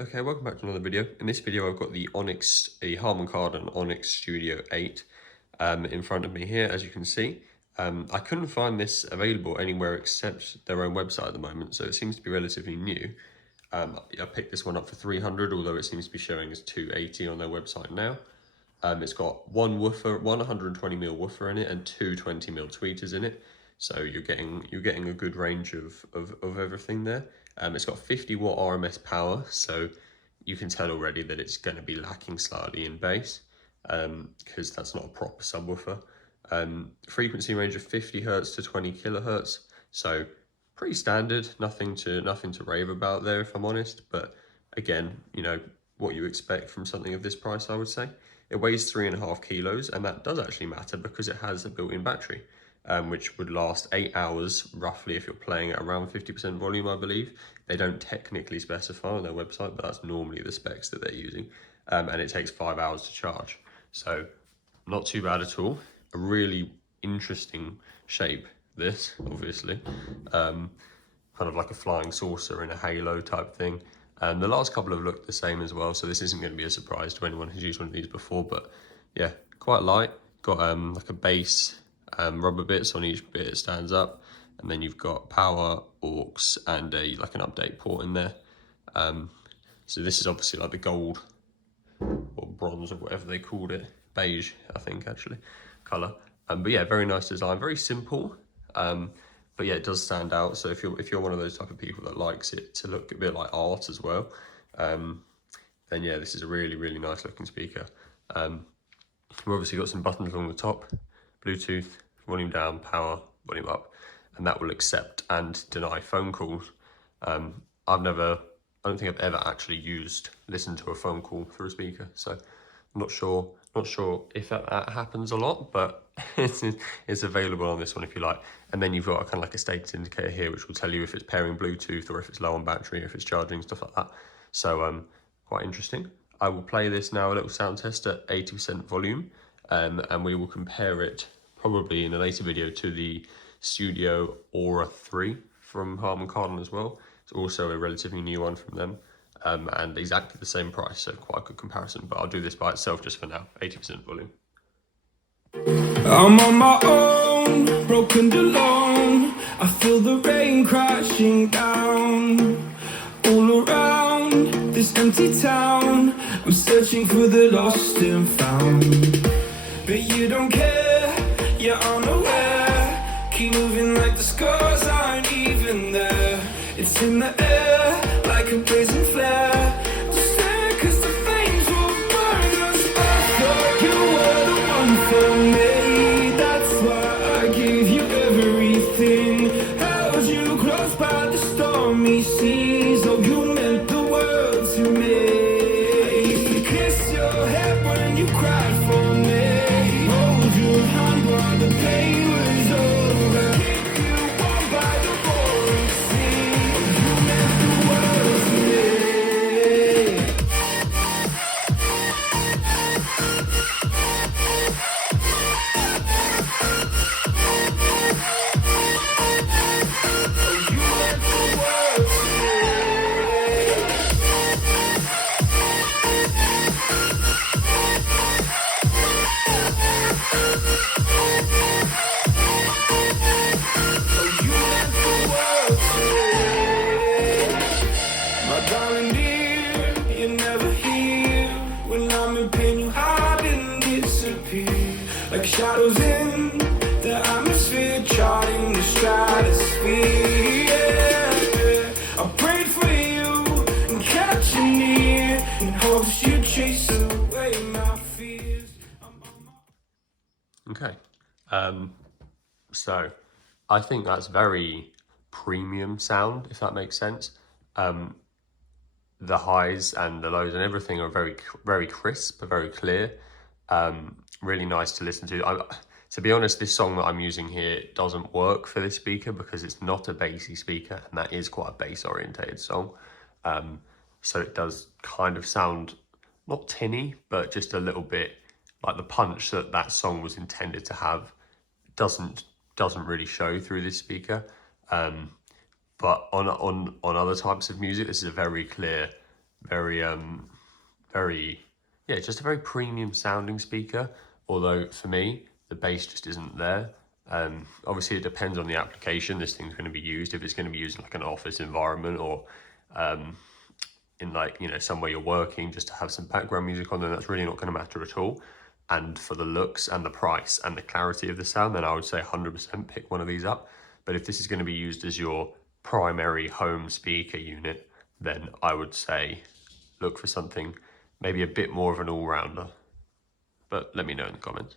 Okay, welcome back to another video. In this video, I've got the Harman Kardon Onyx Studio 8 in front of me here, as you can see. I couldn't find this available anywhere except their own website at the moment, so it seems to be relatively new. I picked this one up for 300, although it seems to be showing as 280 on their website now. It's got one 120mm woofer in it and two 20mm tweeters in it. So you're getting a good range of everything there. It's got 50 watt RMS power, so you can tell already that it's going to be lacking slightly in bass, because that's not a proper subwoofer. Frequency range of 50 Hz to 20 kHz, so pretty standard. Nothing to rave about there, if I'm honest. But again, you know what you expect from something of this price, I would say. It weighs 3.5 kilos, and that does actually matter because it has a built-in battery, which would last 8 hours roughly if you're playing at around 50% volume, I believe. They don't technically specify on their website, but that's normally the specs that they're using. And it takes 5 hours to charge. So not too bad at all. A really interesting shape, this, obviously. Kind of like a flying saucer in a halo type thing. The last couple have looked the same as well, so this isn't going to be a surprise to anyone who's used one of these before. But yeah, quite light. Got like a base, rubber bits on each bit it stands up, and then you've got power, aux, and like an update port in there. So this is obviously like the gold or bronze or whatever they called it, beige I think actually, colour. But yeah, very nice design, very simple. But yeah, it does stand out. So if you're one of those type of people that likes it to look a bit like art as well, then yeah, this is a really nice looking speaker. We've obviously got some buttons along the top: Bluetooth, volume down, power, volume up, and that will accept and deny phone calls. I don't think I've ever actually listened to a phone call through a speaker, so I'm not sure if that happens a lot, but it's available on this one if you like. And then you've got a kind of like a status indicator here, which will tell you if it's pairing Bluetooth or if it's low on battery, if it's charging, stuff like that. So quite interesting. I will play this now, a little sound test at 80% volume, and we will compare it probably in a later video to the Studio Aura 3 from Harman Kardon as well. It's also a relatively new one from them, and exactly the same price, so quite a good comparison. But I'll do this by itself just for now, 80% volume. I'm on my own, broken and alone. I feel the rain crashing down all around this empty town. I'm searching for the lost and found, but you don't care, you're unaware. Keep moving like the scars aren't even there. It's in the air like a blazing flare. Just stare, 'cause the flames will burn us. I thought you were the one for me. That's why I gave you everything. Held you close by the stormy seas. Oh, you meant the world to me. I used to kiss your head when you cried for me. Hold your hand while the pain was over. Keep you warm by the roaring sea. You meant the world to me. My darling dear, you're never here. When I'm in pain, you hide and disappear. Like shadows in the atmosphere, charting the stratosphere. Yeah. I prayed for you and kept you near, in hopes you'd chase away my fears. Okay, so I think that's very premium sound, if that makes sense. The highs and the lows and everything are very crisp, very clear. Really nice to listen to. To be honest, this song that I'm using here doesn't work for this speaker because it's not a bassy speaker, and that is quite a bass orientated song. So it does kind of sound not tinny, but just a little bit like the punch that song was intended to have doesn't really show through this speaker. But on other types of music, this is a very clear very yeah, just a very premium sounding speaker. Although for me, the bass just isn't there. Obviously, it depends on the application this thing's going to be used. If it's going to be used in like an office environment or in like, you know, somewhere you're working just to have some background music on, then that's really not going to matter at all. And for the looks and the price and the clarity of the sound, then I would say 100% pick one of these up. But if this is going to be used as your primary home speaker unit, then I would say look for something maybe a bit more of an all-rounder. But let me know in the comments.